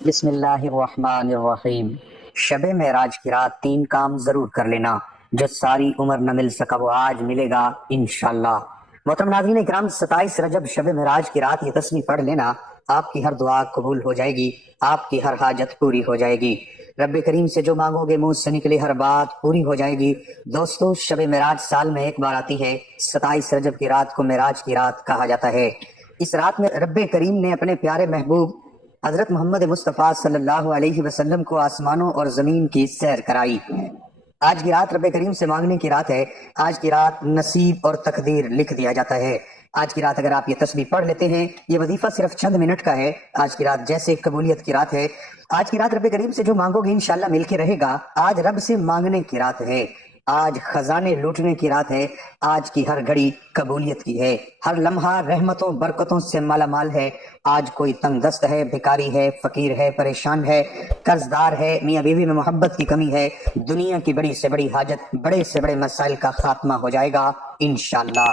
بسم اللہ الرحمن الرحیم۔ شب معراج کی رات 3 کام ضرور کر لینا، جو ساری عمر نہ مل سکا وہ آج ملے گا انشاءاللہ۔ محترم ناظرین اکرام، 27 رجب شب معراج کی رات یہ تسبیح پڑھ لینا، آپ کی ہر دعا قبول ہو جائے گی، آپ کی ہر حاجت پوری ہو جائے گی، رب کریم سے جو مانگو گے منہ سے نکلی ہر بات پوری ہو جائے گی۔ دوستو، شب معراج سال میں ایک بار آتی ہے۔ 27 رجب کی رات کو معراج کی رات کہا جاتا ہے۔ اس رات میں رب کریم نے اپنے پیارے محبوب حضرت محمد مصطفیٰ صلی اللہ علیہ وسلم کو آسمانوں اور زمین کی سیر کرائی۔ آج کی رات رب کریم سے مانگنے کی رات ہے۔ آج کی رات نصیب اور تقدیر لکھ دیا جاتا ہے۔ آج کی رات اگر آپ یہ تسبیح پڑھ لیتے ہیں، یہ وظیفہ صرف چند منٹ کا ہے۔ آج کی رات جیسے قبولیت کی رات ہے۔ آج کی رات رب کریم سے جو مانگو گے انشاءاللہ مل کے رہے گا۔ آج رب سے مانگنے کی رات ہے، آج خزانے لوٹنے کی رات ہے، آج کی ہر گھڑی قبولیت کی ہے، ہر لمحہ رحمتوں برکتوں سے مالا مال ہے۔ آج کوئی تنگ دست ہے، بھکاری ہے، فقیر ہے، پریشان ہے، قرض دار ہے، میاں بیوی میں محبت کی کمی ہے، دنیا کی بڑی سے بڑی حاجت، بڑے سے بڑے مسائل کا خاتمہ ہو جائے گا انشاءاللہ۔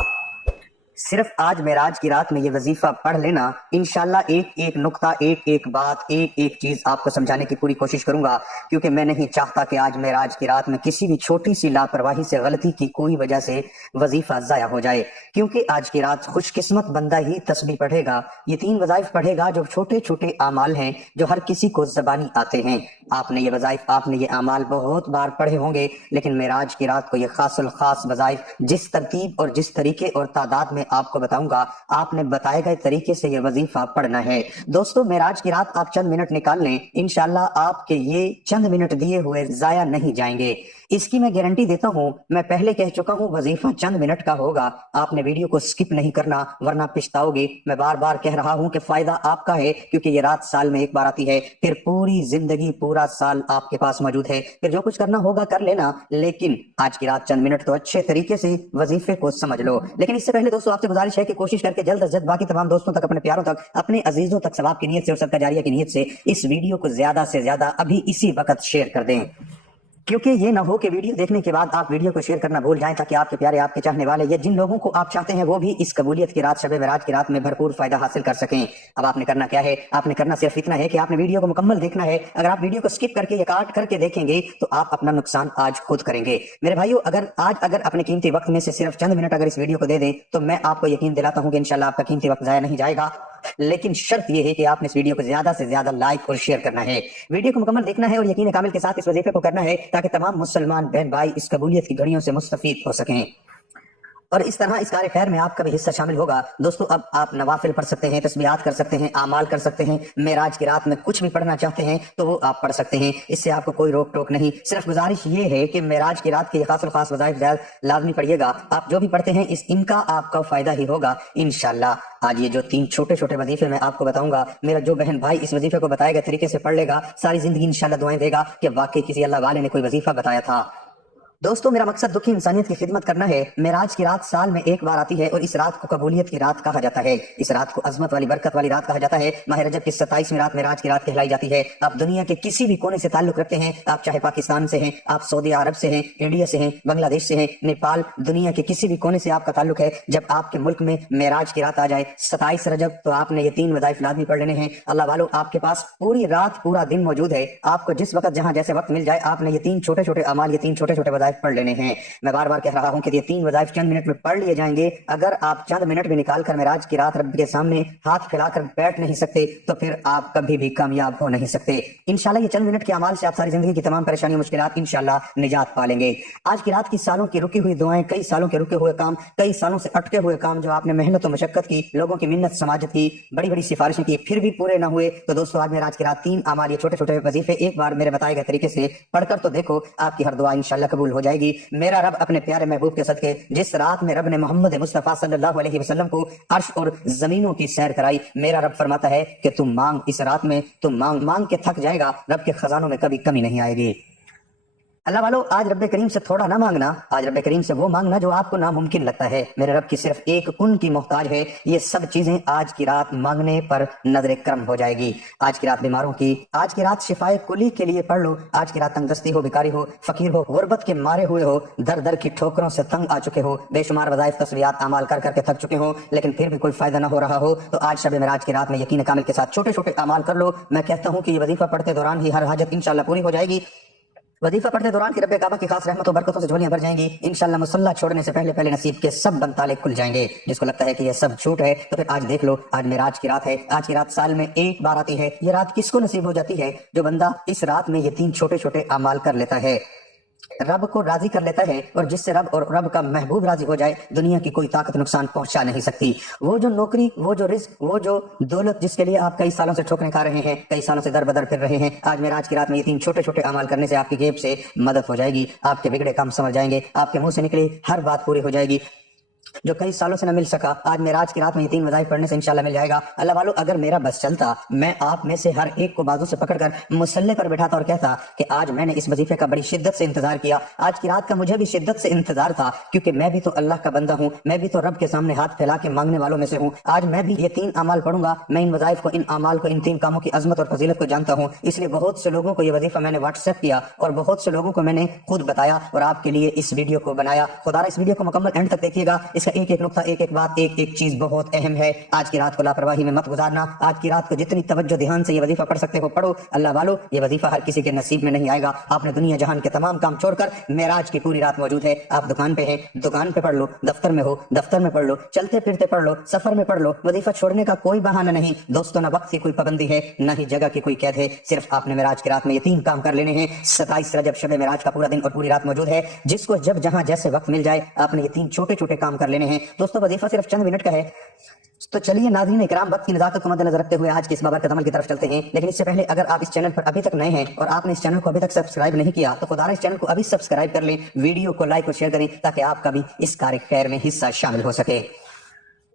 صرف آج معراج کی رات میں یہ وظیفہ پڑھ لینا، انشاءاللہ ایک ایک نقطہ، ایک ایک بات، ایک ایک چیز آپ کو سمجھانے کی پوری کوشش کروں گا، کیونکہ میں نہیں چاہتا کہ آج معراج کی رات میں کسی بھی چھوٹی سی لاپرواہی سے، غلطی کی کوئی وجہ سے وظیفہ ضائع ہو جائے، کیونکہ آج کی رات خوش قسمت بندہ ہی تسبیح پڑھے گا، یہ 3 وظائف پڑھے گا جو چھوٹے چھوٹے اعمال ہیں، جو ہر کسی کو زبانی آتے ہیں۔ آپ نے یہ وظائف، آپ نے یہ اعمال بہت بار پڑھے ہوں گے، لیکن معراج کی رات کو یہ خاص الخاص وظائف جس ترتیب اور جس طریقے اور تعداد میں آپ کو بتاؤں گا، آپ نے بتائے گئے طریقے سے یہ وظیفہ پڑھنا ہے۔ دوستو، معراج کی رات آپ چند منٹ نکال لیں، انشاءاللہ آپ کے یہ چند منٹ دیے ہوئے ضائع نہیں جائیں گے، اس کی میں گارنٹی دیتا ہوں۔ میں پہلے کہہ چکا ہوں وظیفہ چند منٹ کا ہوگا، آپ نے ویڈیو کو سکپ نہیں کرنا ورنہ پچھتاؤ گے۔ میں بار بار کہہ رہا ہوں کہ فائدہ آپ کا ہے، کیونکہ یہ رات سال میں ایک بار آتی ہے، پھر پوری زندگی پورا سال آپ کے پاس موجود ہے، پھر جو کچھ کرنا ہوگا کر لینا، لیکن آج کی رات چند منٹ تو اچھے طریقے سے وظیفے کو سمجھ لو۔ لیکن اس سے پہلے دوستو آپ سے گزارش ہے کہ کوشش کر کے جلد از جلد باقی تمام دوستوں تک، اپنے پیاروں تک، اپنے عزیزوں تک ثواب کی نیت سے اور صدقہ جاریہ کی نیت سے اس ویڈیو کو زیادہ سے زیادہ ابھی اسی وقت شیئر کر دیں، کیونکہ یہ نہ ہو کہ ویڈیو دیکھنے کے بعد آپ ویڈیو کو شیئر کرنا بھول جائیں، تاکہ آپ کے پیارے، آپ کے چاہنے والے یا جن لوگوں کو آپ چاہتے ہیں وہ بھی اس قبولیت کی رات، شب معراج کی رات میں بھرپور فائدہ حاصل کر سکیں۔ اب آپ نے کرنا کیا ہے؟ آپ نے کرنا صرف اتنا ہے کہ آپ نے ویڈیو کو مکمل دیکھنا ہے۔ اگر آپ ویڈیو کو سکپ کر کے یا کاٹ کر کے دیکھیں گے تو آپ اپنا نقصان آج خود کریں گے۔ میرے بھائیو، اگر اپنے قیمتی وقت میں سے صرف چند منٹ اگر اس ویڈیو کو دے دیں تو میں آپ کو یقین دلاتا ہوں کہ انشاءاللہ آپ کا قیمتی وقت ضائع نہیں جائے گا، لیکن شرط یہ ہے کہ آپ نے اس ویڈیو کو زیادہ سے زیادہ لائک اور شیئر کرنا ہے، ویڈیو کو مکمل دیکھنا ہے اور یقین کامل کے ساتھ اس وظیفے کو کرنا ہے، تاکہ تمام مسلمان بہن بھائی اس قبولیت کی گھڑیوں سے مستفید ہو سکیں، اور اس طرح اس کار خیر میں آپ کا بھی حصہ شامل ہوگا۔ دوستو، اب آپ نوافل پڑھ سکتے ہیں، تسبیحات کر سکتے ہیں، اعمال کر سکتے ہیں، معراج کی رات میں کچھ بھی پڑھنا چاہتے ہیں تو وہ آپ پڑھ سکتے ہیں، اس سے آپ کو کوئی روک ٹوک نہیں۔ صرف گزارش یہ ہے کہ معراج کی رات کے خاص الخاص وظائف لازمی پڑھیے گا۔ آپ جو بھی پڑھتے ہیں ان کا آپ کا فائدہ ہی ہوگا انشاءاللہ۔ آج یہ جو 3 چھوٹے چھوٹے وظیفے میں آپ کو بتاؤں گا، میرا جو بہن بھائی اس وظیفے کو بتائے گئے طریقے سے پڑھ لے گا، ساری زندگی انشاءاللہ دعائیں دے گا کہ واقعی کسی اللہ والے نے کوئی وظیفہ بتایا تھا۔ دوستو، میرا مقصد دکھی انسانیت کی خدمت کرنا ہے۔ معراج کی رات سال میں ایک بار آتی ہے اور اس رات کو قبولیت کی رات کہا جاتا ہے، اس رات کو عظمت والی، برکت والی رات کہا جاتا ہے۔ ماہ رجب کی 27ویں رات معراج کی رات کہلائی جاتی ہے۔ آپ دنیا کے کسی بھی کونے سے تعلق رکھتے ہیں، آپ چاہے پاکستان سے ہیں، آپ سعودی عرب سے ہیں، انڈیا سے ہیں، بنگلہ دیش سے ہیں، نیپال، دنیا کے کسی بھی کونے سے آپ کا تعلق ہے، جب آپ کے ملک میں معراج کی رات آ جائے 27 رجب، تو آپ نے یہ 3 وظائف لازمی پڑھ لینے ہیں۔ اللہ والو، آپ کے پاس پوری رات پورا دن موجود ہے، آپ کو جس وقت جہاں جیسے وقت مل جائے آپ نے یہ 3 چھوٹے چھوٹے اعمال، یہ 3 چھوٹے چھوٹے وظائف پڑھ لینے ہیں۔ میں بار بار کہہ رہا ہوں کہ یہ 3 وظائف چند منٹ میں پڑھ لیے جائیں گے۔ اگر آپ چند منٹ بھی نکال کر معراج کی رات رب کے سامنے ہاتھ پھیلا کر بیٹھ نہیں سکتے تو پھر آپ کبھی بھی کامیاب ہو نہیں سکتے۔ انشاءاللہ یہ چند منٹ کے اعمال سے آپ ساری زندگی کی تمام پریشانی مشکلات انشاءاللہ نجات پا لیں گے۔ آج کی رات کی سالوں کی رکی ہوئی دعائیں، کئی سالوں کے رکے ہوئے کام، کئی سالوں سے اٹکے ہوئے کام جو آپ نے محنت و مشقت کی، لوگوں کی منت سماجت کی، بڑی بڑی سفارشیں کی، پھر بھی پورے نہ ہوئے، تو دوستو آج معراج کی رات 3 اعمال، یہ چھوٹے چھوٹے وظیفے ایک بار میرے بتائے گئے طریقے سے پڑھ کر تو دیکھو، آپ کی ہر دعا انشاءاللہ قبول ہو جائے گی۔ میرا رب اپنے پیارے محبوب کے صدقے، جس رات میں رب نے محمد مصطفیٰ صلی اللہ علیہ وسلم کو عرش اور زمینوں کی سیر کرائی، میرا رب فرماتا ہے کہ تم مانگ، اس رات میں تم مانگ مانگ کے تھک جائے گا، رب کے خزانوں میں کبھی کمی نہیں آئے گی۔ اللہ والو، آج رب کریم سے تھوڑا نہ مانگنا، آج رب کریم سے وہ مانگنا جو آپ کو ناممکن لگتا ہے۔ میرے رب کی صرف ایک ان کی محتاج ہے، یہ سب چیزیں آج کی رات مانگنے پر نظر کرم ہو جائے گی۔ آج کی رات بیماروں کی، آج کی رات شفائے کلی کے لیے پڑھ لو۔ آج کی رات تنگدستی ہو، بیکاری ہو، فقیر ہو، غربت کے مارے ہوئے ہو، در در کی ٹھوکروں سے تنگ آ چکے ہو، بے شمار وظائف تسبیحات اعمال کر کر کے تھک چکے ہو، لیکن پھر بھی کوئی فائدہ نہ ہو رہا ہو، تو آج شب معراج کی رات میں یقین کامل کے ساتھ چھوٹے چھوٹے اعمال کر لو۔ میں کہتا ہوں کہ یہ وظیفہ پڑھتے دوران ہی ہر حاجت انشاءاللہ پوری ہو جائے گی۔ وظیفہ پڑھتے دوران کی رب کعبہ کی خاص رحمت و برکتوں سے جھولیاں بھر جائیں گی انشاءاللہ۔ مصلی چھوڑنے سے پہلے نصیب کے سب بند تالے کھل جائیں گے۔ جس کو لگتا ہے کہ یہ سب جھوٹ ہے تو پھر آج دیکھ لو، آج معراج کی رات ہے۔ آج کی رات سال میں ایک بار آتی ہے۔ یہ رات کس کو نصیب ہو جاتی ہے؟ جو بندہ اس رات میں یہ 3 چھوٹے چھوٹے اعمال کر لیتا ہے، رب کو راضی کر لیتا ہے، اور جس سے رب اور رب کا محبوب راضی ہو جائے، دنیا کی کوئی طاقت نقصان پہنچا نہیں سکتی۔ وہ جو نوکری، وہ جو رزق، وہ جو دولت جس کے لیے آپ کئی سالوں سے ٹھوکریں کھا رہے ہیں، کئی سالوں سے در بدر پھر رہے ہیں، آج معراج کی رات میں یہ 3 چھوٹے چھوٹے اعمال کرنے سے آپ کی جیب سے مدد ہو جائے گی۔ آپ کے بگڑے کام سمجھ جائیں گے، آپ کے منہ سے نکلی ہر بات پوری ہو جائے گی۔ جو کئی سالوں سے نہ مل سکا، آج معراج کی رات میں یہ 3 وظائف پڑھنے سے انشاءاللہ مل جائے گا۔ اللہ والو، اگر میرا بس چلتا، میں آپ میں سے ہر ایک کو بازو سے پکڑ کر مصلی پر بٹھاتا اور کہتا کہ آج میں نے اس وظیفے کا بڑی شدت سے انتظار کیا، آج کی رات کا مجھے بھی شدت سے انتظار تھا، کیونکہ میں بھی تو اللہ کا بندہ ہوں، میں بھی تو رب کے سامنے ہاتھ پھیلا کے مانگنے والوں میں سے ہوں۔ آج میں بھی یہ 3 اعمال پڑھوں گا۔ میں ان وظائف کو، ان اعمال کو، ان 3 کاموں کی عظمت اور فضیلت کو جانتا ہوں، اس لیے بہت سے لوگوں کو یہ وظیفہ میں نے واٹس ایپ کیا، اور بہت سے لوگوں کو میں نے خود بتایا، اور آپ کے لیے اس ویڈیو کو بنایا۔ خدا اس ویڈیو کو مکمل اینڈ تک دیکھیے گا، اس کا ایک ایک نقطہ، ایک ایک بات، ایک ایک چیز بہت اہم ہے۔ آج کی رات کو لاپرواہی میں مت گزارنا۔ آج کی رات کو جتنی توجہ دھیان سے یہ وظیفہ پڑھ سکتے ہو پڑھو۔ اللہ والو، یہ وظیفہ ہر کسی کے نصیب میں نہیں آئے گا۔ آپ نے دنیا جہان کے تمام کام چھوڑ کر معراج کی پوری رات موجود ہے۔ آپ دکان پہ ہیں، دکان پہ پڑھ لو، دفتر میں ہو، دفتر میں پڑھ لو، چلتے پھرتے پڑھ لو، سفر میں پڑھ لو۔ وظیفہ چھوڑنے کا کوئی بہانہ نہیں دوستوں، نہ وقت کی کوئی پابندی ہے، نہ ہی جگہ کی کوئی قید ہے۔ صرف آپ نے معراج کی رات میں یہ 3 کام کر لینے ہیں۔ 27 رجب شب معراج کا پورا دن اور پوری رات موجود ہے۔ جس کو جب جہاں جیسے وقت مل جائے، آپ نے یہ 3 چھوٹے چھوٹے کام کر لینے ہیں۔ دوستوں، وظیفہ صرف چند منٹ کا ہے، تو چلیے ناظرین اکرام، وقت کی نزاکت کو مد نظر رکھتے ہوئے آج کے اس بابرکت عمل کی طرف چلتے ہیں۔ لیکن اس سے پہلے اگر آپ اس چینل پر ابھی تک نئے ہیں اور آپ نے اس چینل کو ابھی تک سبسکرائب نہیں کیا، تو خدا اس چینل کو ابھی سبسکرائب کر لیں، ویڈیو کو لائک اور شیئر کریں، تاکہ آپ کا بھی اس کار خیر میں حصہ شامل ہو سکے۔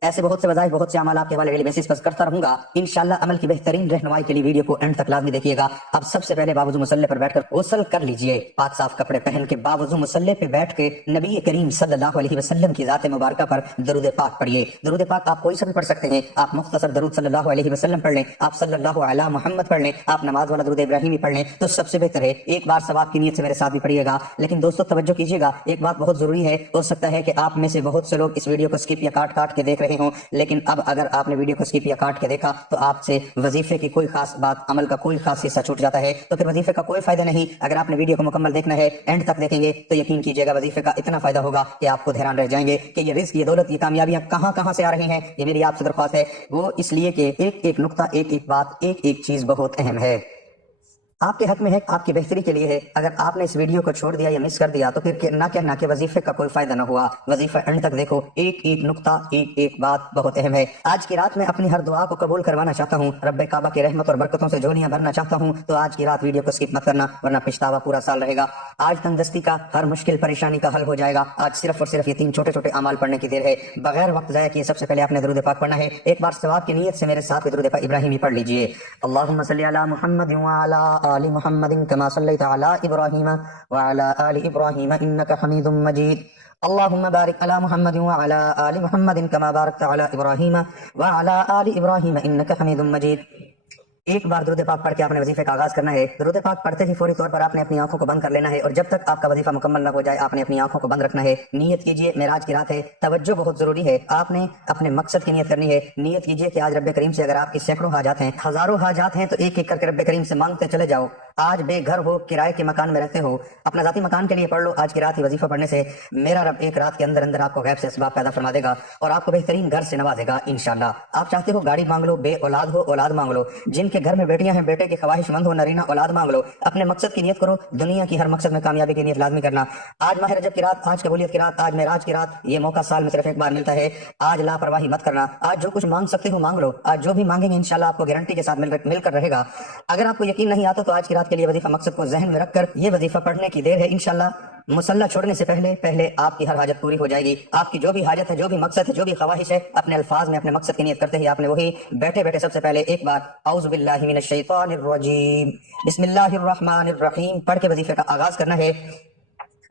ایسے بہت سے وظائف، بہت سے اعمال آپ کے حوالے ڈیلی بیسس پر کرتا رہوں گا انشاءاللہ۔ عمل کی بہترین رہنمائی کے لیے ویڈیو کو اینڈ تک لازمی دیکھیے گا۔ اب سب سے پہلے باوضو مصلی پر بیٹھ کر غسل کر لیجئے، پاک صاف کپڑے پہن کے باوضو مصلی پہ بیٹھ کے نبی کریم صلی اللہ علیہ وسلم کی ذات مبارکہ پر درود پاک پڑھیے۔ درود پاک آپ کوئی سا بھی پڑھ سکتے ہیں، آپ مختصر درود صلی اللہ علیہ وسلم پڑھ لیں، آپ صلی اللہ علی محمد پڑھ لیں، آپ نماز والا درود ابراہیمی پڑھ لیں، تو سب سے بہتر ہے۔ ایک بار ثواب کی نیت سے میرے ساتھ بھی پڑھیے گا۔ لیکن دوستو توجہ کیجیے گا، ایک بات بہت ضروری ہے۔ ہو سکتا ہے کہ آپ میں سے بہت سے لوگ اس ویڈیو کو سکپ یا کاٹ کے دیکھ رہے ہوں، لیکن اب اگر آپ نے ویڈیو کو سکپ یا کاٹ کے دیکھا تو آپ سے وظیفے کی کوئی خاص بات، عمل کا کوئی خاص حصہ چھوٹ جاتا ہے، تو پھر وظیفے کا کوئی فائدہ نہیں۔ اگر آپ نے ویڈیو کو مکمل دیکھنا ہے، اینڈ تک دیکھیں گے، تو یقین کیجیے گا وظیفے کا اتنا فائدہ ہوگا کہ آپ خود حیران رہ جائیں گے کہ یہ رزق، یہ دولت، یہ کامیابیاں کہاں کہاں سے آ رہی ہیں۔ یہ میری آپ سے درخواست ہے، وہ اس لیے کہ ایک ایک نقطہ، ایک ایک بات، ایک ایک چیز بہت اہم ہے، آپ کے حق میں ہے، آپ کی بہتری کے لیے ہے۔ اگر آپ نے اس ویڈیو کو چھوڑ دیا یا مس کر دیا تو پھر نہ کہنا کہ وظیفے کا کوئی فائدہ نہ ہوا۔ وظیفہ اینڈ تک دیکھو، ایک ایک نقطہ، ایک ایک بات بہت اہم ہے۔ آج کی رات میں اپنی ہر دعا کو قبول کروانا چاہتا ہوں، رب کعبہ کی رحمت اور برکتوں سے جھولیاں بھرنا چاہتا ہوں، تو آج کی رات ویڈیو کو سکپ مت کرنا، ورنہ پچھتاوا پورا سال رہے گا۔ آج تنگدستی کا ہر مشکل پریشانی کا حل ہو جائے گا۔ آج صرف اور صرف یہ 3 چھوٹے چھوٹے اعمال پڑھنے کی دیر ہے، بغیر وقت ضائع کیے سب سے پہلے آپ نے درود پاک پڑھنا ہے۔ ایک بار ثواب کی نیت سے میرے ساتھ درود پاک ابراہیمی پڑھ لیجئے۔ اللہم صلی علی محمد وعلی آل محمد كما صليت على إبراهيم وعلى آل إبراهيم إنك حميد مجيد اللهم بارك على محمد وعلى آل محمد كما باركت على إبراهيم وعلى آل إبراهيم إنك حميد مجيد۔ ایک بار درود پاک پڑھ کے آپ نے وظیفے کا آغاز کرنا ہے۔ درود پاک پڑھتے ہی فوری طور پر آپ نے اپنی آنکھوں کو بند کر لینا ہے، اور جب تک آپ کا وظیفہ مکمل نہ ہو جائے آپ نے اپنی آنکھوں کو بند رکھنا ہے۔ نیت کیجئے، معراج کی رات ہے، توجہ بہت ضروری ہے۔ آپ نے اپنے مقصد کی نیت کرنی ہے۔ نیت کیجئے کہ آج رب کریم سے اگر آپ کی سینکڑوں حاجات ہیں، ہزاروں حاجات ہیں، تو ایک ایک کر کے رب کریم سے مانگتے چلے جاؤ۔ آج بے گھر ہو، کرائے کے مکان میں رہتے ہو، اپنا ذاتی مکان کے لیے پڑھ لو۔ آج کی رات ہی وظیفہ پڑھنے سے میرا رب ایک رات کے اندر اندر آپ کو غیب سے اسباب پیدا فرما دے گا اور آپ کو بہترین گھر سے نوازے گا انشاءاللہ۔ آپ چاہتے ہو گاڑی مانگ لو، بے اولاد ہو اولاد مانگ لو، جن کے گھر میں بیٹیاں ہیں بیٹے کی خواہش مند ہو، نرینہ اولاد مانگ لو۔ اپنے مقصد کی نیت کرو، دنیا کی ہر مقصد میں کامیابی کی نیت لازمی کرنا۔ آج ماہ رجب کی رات، آج قبولیت کی رات، آج معراج کی رات، یہ موقع سال میں صرف ایک بار ملتا ہے۔ آج لاپرواہی مت کرنا، آج جو کچھ مانگ سکتے ہو مانگ لو۔ آج جو بھی مانگیں گے انشاءاللہ آپ کو گارنٹی کے ساتھ مل کر رہے گا۔ اگر آپ کو یقین نہیں آتا تو آج کی رات کے لیے وظیفہ مقصد کو ذہن میں رکھ کر یہ وظیفہ پڑھنے کی دیر ہے انشاءاللہ۔ مسلح چھوڑنے سے پہلے آپ کی ہر حاجت پوری ہو جائے گی. آپ کی جو بھی حاجت ہے، جو بھی مقصد ہے، جو بھی خواہش ہے، اپنے الفاظ میں اپنے مقصد کی نیت کرتے ہی آپ نے وہی بیٹھے بیٹھے سب سے پہلے ایک بار اعوذ باللہ من الشیطان الرجیم بسم اللہ الرحمن الرحیم پڑھ کے وظیفے کا آغاز کرنا ہے.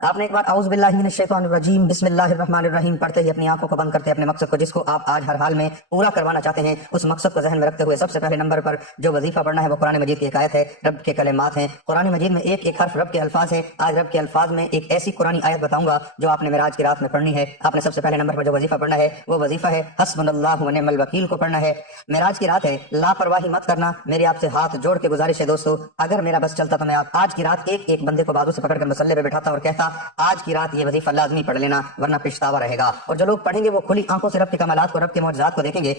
آپ نے ایک بار اعوذ باللہ من الشیطان الرجیم بسم اللہ الرحمن الرحیم پڑھتے ہی اپنی آنکھوں کو بند کرتے اپنے مقصد کو، جس کو آپ آج ہر حال میں پورا کروانا چاہتے ہیں، اس مقصد کو ذہن میں رکھتے ہوئے سب سے پہلے نمبر پر جو وظیفہ پڑھنا ہے وہ قرآن مجید کی ایک آیت ہے، رب کے کلمات ہیں. قرآن مجید میں ایک ایک حرف رب کے الفاظ ہیں. آج رب کے الفاظ میں ایک ایسی قرآنی آیت بتاؤں گا جو آپ نے معراج کی رات میں پڑھنی ہے. آپ نے سب سے پہلے نمبر پر جو وظیفہ پڑھنا ہے وہ وظیفہ ہے حسبنا اللہ و نعم الوکیل کو پڑھنا ہے. معراج کی رات ہے، لاپرواہی مت کرنا. میری آپ سے ہاتھ جوڑ کے گزارش ہے دوستو، اگر میرا بس چلتا تو میں آج کی رات ایک ایک بندے کو بازو سے پکڑ کر مصلے پہ بٹھاتا اور کہتا آج کی رات یہ وظیفہ لازمی پڑھ لینا ورنہ پچھتاوا رہے گا. اور جو لوگ پڑھیں گے وہ کھلی آنکھوں سے رب کے کمالات کو، رب کے معجزات کو دیکھیں گے.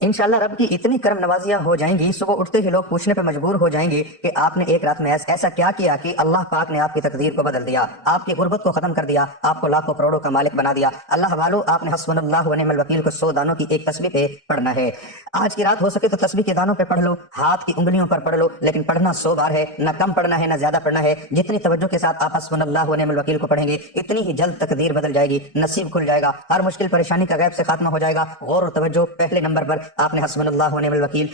انشاءاللہ رب کی اتنی کرم نوازیاں ہو جائیں گی، صبح اٹھتے ہی لوگ پوچھنے پہ مجبور ہو جائیں گے کہ آپ نے ایک رات میں ایسا کیا کیا کہ اللہ پاک نے آپ کی تقدیر کو بدل دیا، آپ کی غربت کو ختم کر دیا، آپ کو لاکھوں کروڑوں کا مالک بنا دیا. اللہ والو، آپ نے حسبنا اللہ و نعم الوکیل کو 100 دانوں کی ایک تسبیح پہ پڑھنا ہے. آج کی رات ہو سکے تو تسبیح کے دانوں پہ پڑھ لو، ہاتھ کی انگلیوں پر پڑھ لو، لیکن پڑھنا 100 بار ہے. نہ کم پڑھنا ہے نہ زیادہ پڑھنا ہے. جتنی توجہ کے ساتھ آپ حسبنا اللہ و نعم الوکیل کو پڑھیں گے اتنی ہی جلد تقدیر بدل جائے گی، نصیب کھل جائے گا، ہر مشکل پریشانی کا غیب سے خاتمہ ہو جائے گا. غور و توجہ، پہلے نمبر پر آپ نے حسبنا اللہ و نعم الوکیل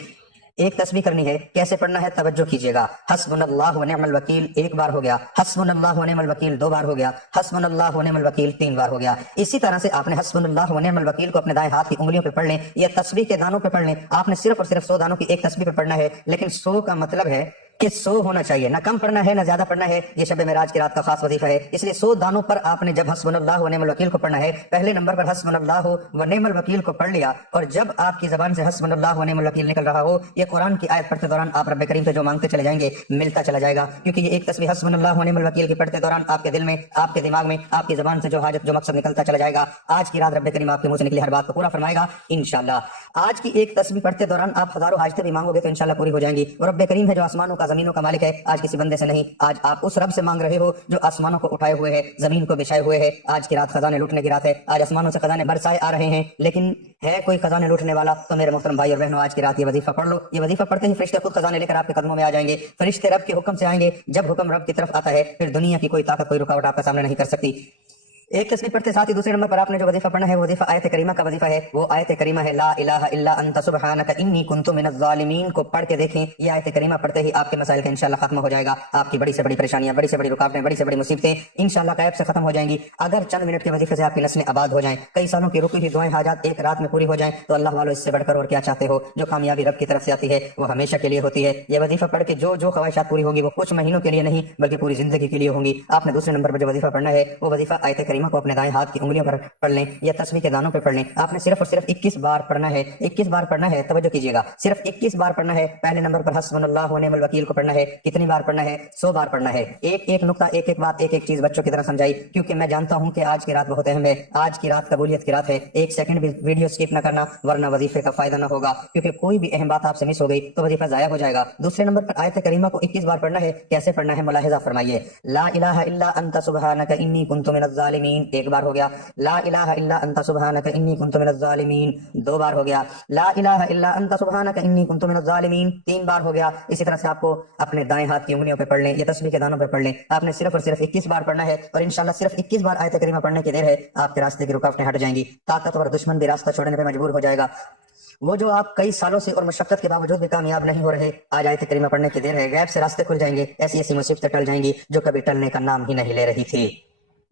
ایک تسبیح کرنی ہے. کیسے پڑھنا ہے توجہ کیجیے گا. حسبنا اللہ و نعم الوکیل ایک بار ہو گیا، حسبنا اللہ و نعم الوکیل 2 بار ہو گیا، حسبنا اللہ و نعم الوکیل 3 بار ہو گیا. اسی طرح سے آپ نے حسبنا اللہ و نعم الوکیل کو اپنے دائیں ہاتھ کی انگلیوں پہ پڑھ لیں یا تسبیح کے دانوں پہ پڑھ لیں. آپ نے صرف اور صرف 100 دانوں کی ایک تسبیح پہ پڑھنا ہے، لیکن 100 کا مطلب ہے کہ 100 ہونا چاہیے، نہ کم پڑھنا ہے نہ زیادہ پڑھنا ہے. یہ شب معراج کی رات کا خاص وظیفہ ہے، اس لیے 100 دانوں پر آپ نے جب حسبنا اللہ و نعم الوکیل کو پڑھنا ہے، پہلے نمبر پر حسبنا اللہ و نعم الوکیل کو پڑھ لیا. اور جب آپ کی زبان سے حسبنا اللہ و نعم الوکیل نکل رہا ہو، یہ قرآن کی آیت پڑھتے دوران آپ رب کریم سے جو مانگتے چلے جائیں گے ملتا چلا جائے گا. کیونکہ یہ ایک تسبیح حسبنا اللہ و نعم الوکیل کے پڑھتے دوران آپ کے دل میں، آپ کے دماغ میں، آپ کی زبان سے جو حاجت، جو مقصد نکلتا چلا جائے گا، آج کی رات رب کریم آپ کے منہ سے نکلی ہر بات کو پورا فرمائے گا انشاءاللہ. آج کی ایک تسبیح پڑھتے دوران آپ ہزاروں حاجتیں بھی مانگو گے تو انشاءاللہ پوری ہو جائیں گی. اور رب کریم ہے جو آسمانوں کا، زمینوں کا مالک ہے. آج کسی بندے سے نہیں، آج آپ اس رب سے مانگ رہے ہو جو آسمانوں کو اٹھائے ہوئے ہے، زمین کو بچھائے ہوئے ہے. آج کی رات خزانے لوٹنے کی رات ہے. آج آسمانوں سے خزانے برسائے آ رہے ہیں، لیکن ہے کوئی خزانے لوٹنے والا تو میرے محترم بھائی اور بہنوں، آج کی رات یہ وظیفہ پڑھ لو. یہ وظیفہ پڑھتے ہی فرشتے خود خزانے لے کر آپ کے قدموں میں آ جائیں گے. فرشتے رب کے حکم سے آئیں گے. جب حکم رب کی طرف آتا ہے پھر دنیا کی کوئی طاقت، کوئی رکاوٹ آپ کا سامنا نہیں کر سکتی. ایک تسبیح پڑھتے ساتھ ہی دوسرے نمبر پر آپ نے جو وظیفہ پڑھنا ہے وہ وظیفہ آیت کریمہ کا وظیفہ ہے. وہ آیت کریمہ ہے لا الہ الا انت سبحانک انی کنت من الظالمین کو پڑھ کے دیکھیں. یہ آیت کریمہ پڑھتے ہی آپ کے مسائل کا انشاءاللہ ختم ہو جائے گا. آپ کی بڑی سے بڑی پریشانیاں، بڑی سے بڑی رکاوٹیں، بڑی سے بڑی مصیبتیں انشاءاللہ غیب سے ختم ہو جائیں گی. اگر چند منٹ کے وظیفے سے آپ کی نسلیں آباد ہو جائیں، کئی سالوں کی رکی ہوئی دعائیں، حاجات ایک رات میں پوری ہو جائیں تو اللہ والو اس سے بڑھ کر اور کیا چاہتے ہو. جو کامیابی رب کی طرف سے آتی ہے وہ ہمیشہ کے لیے ہوتی ہے. یہ وظیفہ پڑھ کے جو خواہشات پوری ہوگی وہ کچھ مہینوں کے لیے نہیں بلکہ پوری زندگی کے لیے ہوں گی. آپ نے دوسرے نمبر پر جو وظیفہ پڑھنا ہے وہ وظیفہ آیت کریمہ کو اپنے دائیں ہاتھ انگلیوں پر پڑھ لیں یا تسبیح کے دانوں پہ پڑھ لیں. آپ نے صرف اور صرف 21 بار پڑھنا ہے. 21 بار پڑھنا ہے، توجہ کیجیے گا، صرف 21 بار پڑھنا ہے. پہلے نمبر پر حسبنا اللہ و نعم الوکیل کو پڑھنا ہے. کتنی بار پڑھنا ہے؟ 100 بار پڑھنا ہے. ایک ایک نقطہ، ایک ایک بات، ایک ایک چیز بچوں کی طرح سمجھائی، کیونکہ میں جانتا ہوں کہ آج کی رات بہت اہم ہے. آج کی رات قبولیت کی رات ہے. ایک سیکنڈ بھی ویڈیو سکپ نہ کرنا ورنہ وظیفے کا فائدہ نہ ہوگا، کیونکہ کوئی بھی اہم بات آپ سے مس ہو گئی تو وظیفہ ضائع ہو جائے گا. دوسرے نمبر پر آیت کریمہ کو 21 بار پڑھنا ہے. کیسے پڑھنا ہے ملاحظہ فرمائیے. لا الہ الا انت سبحانک انی کنت من الظالمین ایک بار ہو گیا. لا الہ الا انت سبحانک انی کنت من الظالمین 2 بار ہو گیا. لا الہ الا انت سبحانک انی کنت من الظالمین 3 بار ہو گیا. اسی طرح سے آپ کو اپنے دائیں ہاتھ کی انگلیوں پہ پڑھ لیں یا تسبیح کے دانوں پہ پڑھ لیں. آپ نے صرف اور صرف 21 بار پڑھنا ہے اور انشاءاللہ صرف 21 بار آیت کریمہ پڑھنے کی دیر ہے. آپ کے راستے کی رکاوٹیں ہٹ جائیں گی. طاقتور دشمن بھی راستہ چھوڑنے پہ مجبور ہو جائے گا. وہ جو آپ کئی سالوں سے اور مشقت کے باوجود بھی کامیاب نہیں ہو رہے، آج آیت کریمہ پڑھنے کی دیر ہے. غیب سے راستے کھل جائیں گے. ایسی ایسی مصیبتیں ٹل جائیں گی جو کبھی ٹلنے کا نام ہی نہیں لے رہی تھی.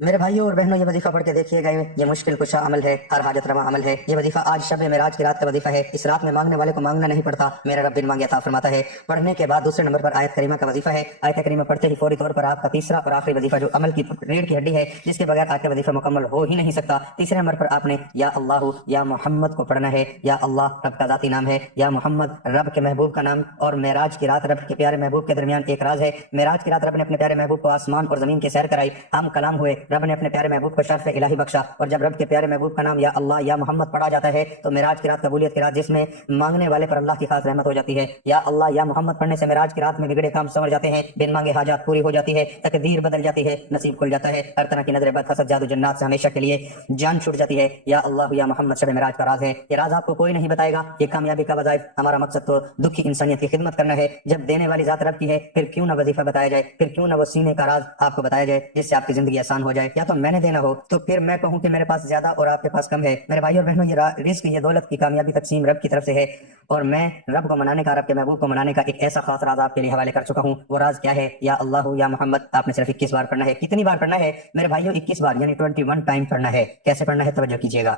میرے بھائیوں اور بہنوں، یہ وظیفہ پڑھ کے دیکھیے گا. یہ مشکل کشا عمل ہے، ہر حاجت روا عمل ہے. یہ وظیفہ آج شب معراج کی رات کا وظیفہ ہے. اس رات میں مانگنے والے کو مانگنا نہیں پڑتا، میرا رب بن مانگے عطا فرماتا ہے. پڑھنے کے بعد دوسرے نمبر پر آیت کریمہ کا وظیفہ ہے. آیت کریمہ پڑھتے ہی فوری طور پر آپ کا تیسرا اور آخری وظیفہ جو عمل کی ریڑھ کی ہڈی ہے، جس کے بغیر آپ کا وظیفہ مکمل ہو ہی نہیں سکتا. تیسرے نمبر پر آپ نے یا اللہ یا محمد کو پڑھنا ہے. یا اللہ رب کا ذاتی نام ہے، یا محمد رب کے محبوب کا نام. اور معراج کی رات رب کے پیارے محبوب کے درمیان ایک راز ہے. معراج کی رات رب نے اپنے پیارے محبوب کو آسمان اور زمین کی سیر کرائی. ہم کلام ہوئے، رب نے اپنے پیارے محبوب کو شرف الہی بخشا، اور جب رب کے پیارے محبوب کا نام یا اللہ یا محمد پڑھا جاتا ہے تو معراج کی رات قبولیت کی رات، جس میں مانگنے والے پر اللہ کی خاص رحمت ہو جاتی ہے۔ یا اللہ یا محمد پڑھنے سے معراج کی رات میں بگڑے کام سنور جاتے ہیں، بن مانگے حاجات پوری ہو جاتی ہے، تقدیر بدل جاتی ہے، نصیب کھل جاتا ہے، ہر طرح کی نظر بد، حسد، جادو، جنات سے ہمیشہ کے لیے جان چھوٹ جاتی ہے۔ یا اللہ یا محمد شب معراج کا راز ہے، یہ راز آپ کو کوئی نہیں بتائے گا، یہ کامیابی کا وظائف۔ ہمارا مقصد تو دکھی انسانیت کی خدمت کرنا ہے، جب دینے والی ذات رب کی ہے پھر کیوں نہ وظیفہ بتایا جائے، پھر کیوں نہ وہ سینے کا راز آپ کو بتایا جائے جس سے آپ کی زندگی آسان ہو جائے۔ یا تو میں نے دینا ہو تو پھر میں کہوں کہ میرے پاس زیادہ اور آپ کے پاس کم ہے۔ میرے بھائی اور بہنوں، یہ رزق، یہ دولت کی کامیابی تقسیم رب کی طرف سے ہے، اور میں رب کو منانے کا، رب کے محبوب کو منانے کا ایک ایسا خاص راز آپ کے لیے حوالے کر چکا ہوں۔ وہ راز کیا ہے؟ یا اللہ یا محمد آپ نے صرف 21 بار پڑھنا ہے۔ کتنی بار پڑھنا ہے میرے بھائیوں؟ 21 بار، یعنی 21 ٹائم پڑھنا ہے۔ کیسے پڑھنا ہے توجہ کیجیے گا۔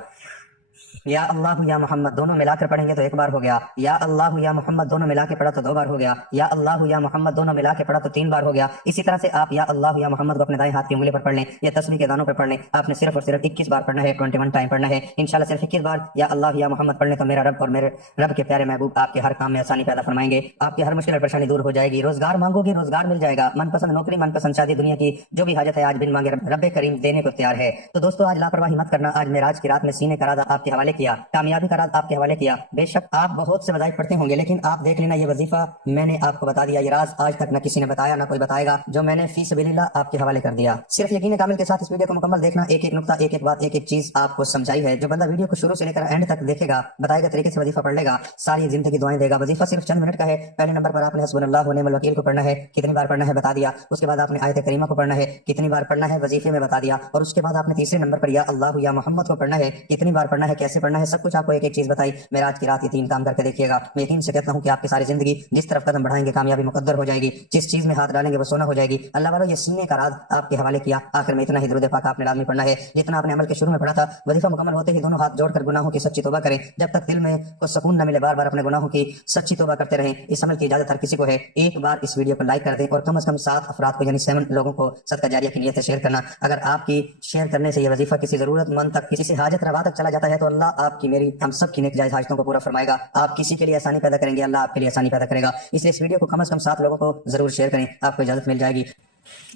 یا اللہ یا محمد دونوں ملا کر پڑھیں گے تو ایک بار ہو گیا، یا اللہ یا محمد دونوں ملا کے پڑھا تو 2 بار ہو گیا، یا اللہ یا محمد دونوں ملا کے پڑھا تو 3 بار ہو گیا۔ اسی طرح سے آپ یا اللہ یا محمد کو اپنے دائیں ہاتھ کی انگلی پر پڑھ لیں یا تسبیح کے دانوں پر پڑھ لیں۔ آپ نے صرف اور صرف 21 بار پڑھنا ہے، 21 ٹائم پڑھنا ہے انشاءاللہ۔ صرف 21 بار یا اللہ یا محمد پڑھنے تو میرا رب اور میرے رب کے پیارے محبوب آپ کے ہر کام میں آسانی پیدا فرمائیں گے، آپ کی ہر مشکل اور پریشانی دور ہو جائے گی۔ روزگار مانگو گے روزگار مل جائے گا، من پسند نوکری، من پسند شادی، دنیا کی جو بھی حاجت ہے آج بن مانگے رب کریم دینے کو تیار ہے۔ تو دوستو آج لاپرواہی مت کرنا، آج معراج کی رات میں سینے کا راز آپ کے حوالے کیا، کامیابی کا راز آپ کے حوالے کیا۔ بے شک آپ بہت سے وظائف پڑھتے ہوں گے، لیکن آپ دیکھ لینا یہ وظیفہ میں نے آپ کو بتا دیا، یہ راز آج تک نہ کسی نے بتایا نہ کوئی بتائے گا، جو میں نے فی سبیل اللہ آپ کے حوالے کر دیا۔ صرف یقین کامل کے ساتھ اس ویڈیو کو مکمل دیکھنا، ایک ایک نقطہ، ایک ایک بات، ایک ایک چیز آپ کو سمجھائی ہے۔ جو بندہ ویڈیو کو شروع سے لے کر اینڈ تک دیکھے گا، بتائے گا طریقے سے وظیفہ پڑھ لے گا، ساری زندگی دعائیں دے گا۔ وظیفہ صرف چند منٹ کا ہے۔ پہلے نمبر پر آپ نے حسبنا اللہ و نعم الوکیل کو پڑھنا ہے، کتنی بار پڑھنا ہے بتا دیا۔ اس کے بعد آپ نے آیت کریمہ کو پڑھنا ہے، کتنی بار پڑھنا ہے وظیفے میں بتا دیا۔ اور اس کے بعد آپ نے تیسرے نمبر پر یا اللہ یا محمد کو پڑھنا ہے، کتنی بار پڑھنا ہے، کیسے پڑھنا ہے، سب کچھ آپ کو ایک ایک چیز بتائی۔ معراج کی رات یہ 3 کام کر کے دیکھیے گا، میں یقین سے کہتا ہوں کہ آپ کی ساری زندگی جس طرف قدم بڑھائیں گے کامیابی مقدر ہو جائے گی، جس چیز میں ہاتھ ڈالیں گے وہ سونا ہو جائے گی۔ اللہ والو یہ سینے کا راز آپ کے حوالے کیا۔ آخر میں اتنا ہی درود پاک آپ نے لازمی پڑھنا ہے جتنا آپ نے عمل کے شروع میں پڑھا تھا۔ وظیفہ مکمل ہوتے ہی دونوں ہاتھ جوڑ کر گناہوں کی سچی توبہ کریں، جب تک دل میں کو سکون نہ ملے، بار بار اپنے گناہوں کی سچی توبہ کرتے رہیں۔ اس عمل کی اجازت ہر کسی کو ہے۔ ایک بار اس ویڈیو کو لائک کر دیں اور کم از کم 7 افراد کو، یعنی 7 لوگوں کو صدقہ جاریہ کی نیت سے شیئر کرنا۔ اگر آپ کی شیئر کرنے سے یہ وظیفہ کسی ضرورت مند تک، کسی سے حاجت روا تک چلا جاتا ہے تو اللہ آپ کی، میری، ہم سب کی نیک جائز حاجتوں کو پورا فرمائے گا۔ آپ کسی کے لیے آسانی پیدا کریں گے، اللہ آپ کے لیے آسانی پیدا کرے گا۔ اس لیے اس ویڈیو کو کم از کم 7 لوگوں کو ضرور شیئر کریں، آپ کو اجازت مل جائے گی۔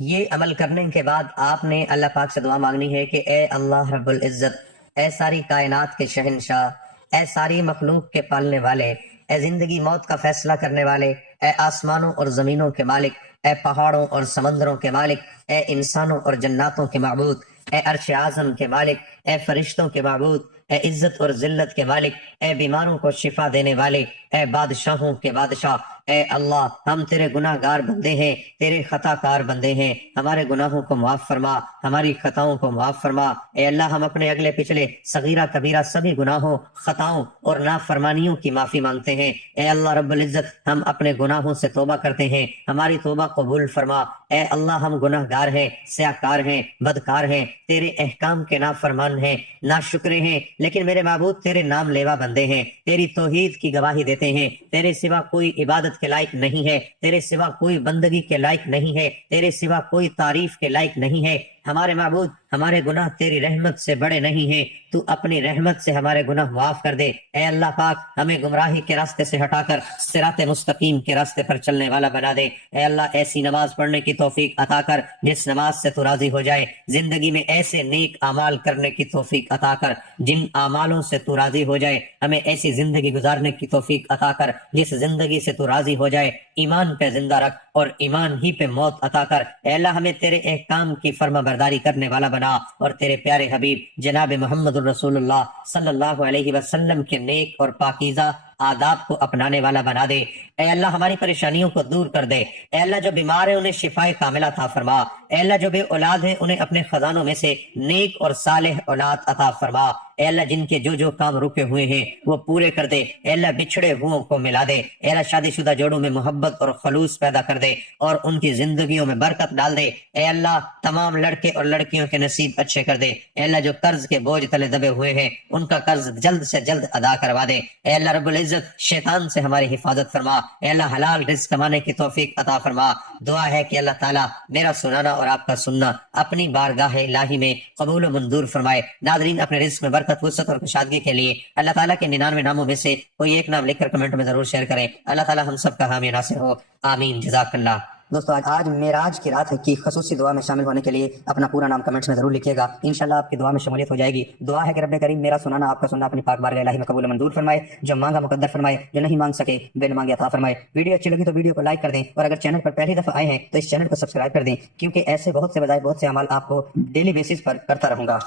یہ عمل کرنے کے بعد آپ نے اللہ پاک سے دعا مانگنی ہے کہ اے اللہ رب العزت، اے ساری کائنات کے شہنشاہ، اے ساری مخلوق کے پالنے والے، اے زندگی موت کا فیصلہ کرنے والے، اے آسمانوں اور زمینوں کے مالک، اے پہاڑوں اور سمندروں کے مالک، اے انسانوں اور جناتوں کے معبود، اے عرش اعظم کے مالک، اے فرشتوں کے معبود، اے عزت اور ذلت کے مالک، اے بیماروں کو شفا دینے والے، اے بادشاہوں کے بادشاہ، اے اللہ ہم تیرے گناہ گار بندے ہیں، تیرے خطا کار بندے ہیں، ہمارے گناہوں کو معاف فرما، ہماری خطاؤں کو معاف فرما۔ اے اللہ ہم اپنے اگلے پچھلے صغیرہ کبیرہ سبھی گناہوں، خطاؤں اور نافرمانیوں کی معافی مانگتے ہیں۔ اے اللہ رب العزت ہم اپنے گناہوں سے توبہ کرتے ہیں، ہماری توبہ قبول فرما۔ اے اللہ ہم گناہ گار ہیں، سیاہکار ہیں، بدکار ہیں، تیرے احکام کے نافرمان ہیں، ناشکرے ہیں، لیکن میرے معبود تیرے نام لیوا بندے ہیں، تیری توحید کی گواہی دیتے ہیں۔ تیرے سوا کوئی عبادت کے لائق نہیں ہے، تیرے سوا کوئی بندگی کے لائق نہیں ہے، تیرے سوا کوئی تعریف کے لائق نہیں ہے۔ ہمارے معبود ہمارے گناہ تیری رحمت سے بڑے نہیں ہیں، تو اپنی رحمت سے ہمارے گناہ معاف کر دے۔ اے اللہ پاک ہمیں گمراہی کے راستے سے ہٹا کر صراط مستقیم کے راستے پر چلنے والا بنا دے۔ اے اللہ ایسی نماز پڑھنے کی توفیق عطا کر جس نماز سے تو راضی ہو جائے، زندگی میں ایسے نیک اعمال کرنے کی توفیق عطا کر جن اعمالوں سے تو راضی ہو جائے، ہمیں ایسی زندگی گزارنے کی توفیق عطا کر جس زندگی سے تو راضی ہو جائے، ایمان پہ زندہ رکھ اور ایمان ہی پہ موت عطا کر۔ اے اللہ ہمیں تیرے احکام کی فرما برداری کرنے والا بنا اور تیرے پیارے حبیب جناب محمد الرسول اللہ صلی اللہ علیہ وسلم کے نیک اور پاکیزہ آداب کو اپنانے والا بنا دے۔ اے اللہ ہماری پریشانیوں کو دور کر دے۔ اے اللہ جو بیمار ہیں انہیں شفائے کاملہ عطا فرما۔ اے اللہ جو بے اولاد ہیں انہیں اپنے خزانوں میں سے نیک اور صالح اولاد عطا فرما۔ اے اللہ جن کے جو کام رکے ہوئے ہیں وہ پورے کر دے۔ اے اللہ بچھڑے ہوئوں کو ملا دے۔ اے اللہ شادی شدہ جوڑوں میں محبت اور خلوص پیدا کر دے اور ان کی زندگیوں میں برکت ڈال دے۔ اے اللہ تمام لڑکے اور لڑکیوں کے نصیب اچھے کر دے۔ اے اللہ جو قرض کے بوجھ تلے دبے ہوئے ہیں ان کا قرض جلد سے جلد ادا کروا دے۔ اے اللہ رب العزت شیطان سے ہماری حفاظت فرما۔ اے اللہ حلال رزق کمانے کی توفیق عطا فرما۔ دعا ہے کہ اللہ تعالیٰ میرا سنانا اور آپ کا سننا اپنی بارگاہ الہی میں قبول و منظور فرمائے۔ ناظرین اپنے رزق میں برکت، وسعت اور کشادگی کے لیے اللہ تعالیٰ کے 99 ناموں میں سے کوئی ایک نام لکھ کر کمنٹ میں ضرور شیئر کریں۔ اللہ تعالیٰ ہم سب کا حامی ناصر ہو، آمین، جزاک اللہ۔ دوستو آج معراج کی رات کی خصوصی دعا میں شامل ہونے کے لیے اپنا پورا نام کمنٹس میں ضرور لکھیے گا، انشاءاللہ آپ کی دعا میں شمولیت ہو جائے گی۔ دعا ہے کہ رب کریم میرا سنانا آپ کا سننا اپنی پاک بارگاہ الہی میں قبول منظور فرمائے، جو مانگا مقدر فرمائے، جو نہیں مانگ سکے بن مانگے عطا فرمائے۔ ویڈیو اچھی لگی تو ویڈیو کو لائک کر دیں، اور اگر چینل پر پہلی دفعہ آئے ہیں تو اس چینل کو سبسکرائب کر دیں، کیونکہ ایسے بہت سے اعمال آپ کو ڈیلی بیسس پر کرتا رہوں گا۔